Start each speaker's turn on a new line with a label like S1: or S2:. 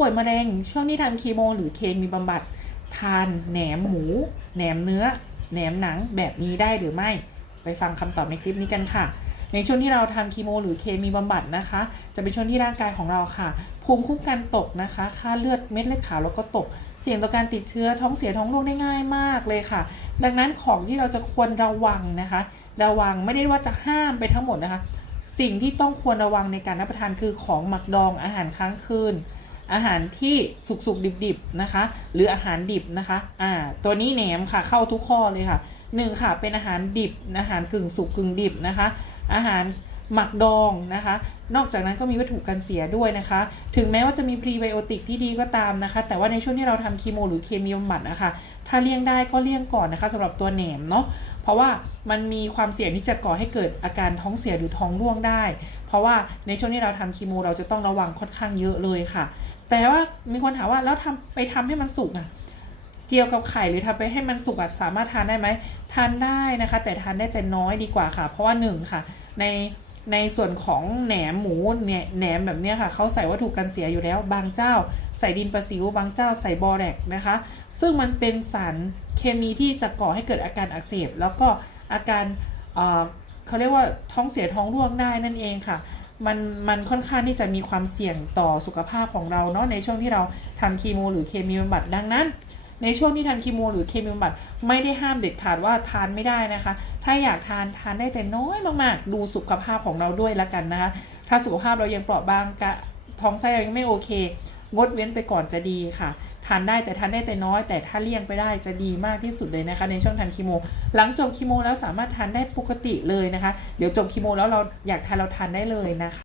S1: ป่วยมะเร็ง ช่วงที่ทำคีโม หรือเคมีบำบัด ทานแหนมหมู แหนมเนื้อ แหนมหนังแบบนี้ได้หรือไม่ ไปฟังคำตอบในคลิปนี้กันค่ะ ในช่วงที่เราทำคีโม หรือเคมีบำบัดนะคะ จะเป็นช่วงที่ร่างกายของเราค่ะ ภูมิคุ้มกันตกนะคะ ค่าเลือดเม็ดเลือดขาวแล้วก็ตก เสี่ยงต่อการติดเชื้อท้องเสียท้องร่วงได้ง่ายมากเลยค่ะ ดังนั้นของที่เราจะควรระวังนะคะ ระวังไม่ได้ว่าจะห้ามไปทั้งหมดนะคะ สิ่งที่ต้องควรระวังในการรับประทานคือของหมักดองอาหารค้างคืน อาหารที่สุกๆดิบๆนะคะ หรืออาหารดิบนะคะอ่าตัวนี้แหนมค่ะเข้าทุกข้อเลยค่ะหนึ่งค่ะเป็นอาหารดิบอาหารกึ่งสุกกึ่งดิบนะคะ อาหารหมักดองนะคะ นอกจากนั้นก็มีวัตถุกันเสียด้วยนะคะ ถึงแม้ว่าจะมีพรีไบโอติกที่ดีก็ตามนะคะ แต่ว่าในช่วงที่เราทำคีโมหรือเคมีบำบัดนะคะถ้าเลี่ยงได้ก็เลี่ยงก่อนนะคะสำหรับตัวแหนมเนาะเพราะว่ามันมีความเสี่ยงที่จะก่อให้เกิดอาการท้องเสียหรือท้องร่วงได้ เพราะว่าในช่วงที่เราทำคีโมเราจะต้องระวังค่อนข้างเยอะเลยค่ะ แต่ว่ามีคนถามว่าแล้วทำไปทำให้มันสุกอะ เจียวกับไข่หรือทำไปให้มันสุกสามารถทานได้ไหมทานได้นะคะ แต่ทานได้แต่น้อยดีกว่าค่ะ เพราะว่าหนึ่งค่ะ ในในส่วนของแหนมหมูเนี่ยแหนมแบบเนี้ยค่ะเขาใส่วัตถุกันเสียอยู่แล้ว บางเจ้า ใส่ดินประสิวบางเจ้าใส่บอแรกนะคะ ซึ่งมันเป็นสารเคมีที่จะก่อให้เกิดอาการอักเสบ แล้วก็อาการเอ่อเขาเรียกว่าท้องเสียท้องร่วงได้นั่นเองค่ะมันมันค่อนข้างที่จะมีความเสี่ยงต่อสุขภาพของเราเนาะในช่วงที่เราทำคีโมหรือเคมีบำบัดดังนั้น ในช่วงที่ทำคีโมหรือเคมีบำบัดไม่ได้ห้ามเด็ดขาดว่าทานไม่ได้นะคะ ถ้าอยากทานทานได้แต่น้อยมากๆ ดูสุขภาพของเราด้วยละกันนะคะ ถ้าสุขภาพเรายังเปราะบางกะท้องไส้เรายังไม่โอเค งดเว้นไปก่อนจะดีค่ะทานได้แต่ทานได้แต่น้อย แต่ถ้าเลี่ยงไปได้จะดีมากที่สุดเลยนะคะ ในช่วงทานคีโม หลังจบคีโมแล้วสามารถทานได้ปกติเลยนะคะ เดี๋ยวจบคีโมแล้วเราอยากทานเราทานได้เลยนะคะ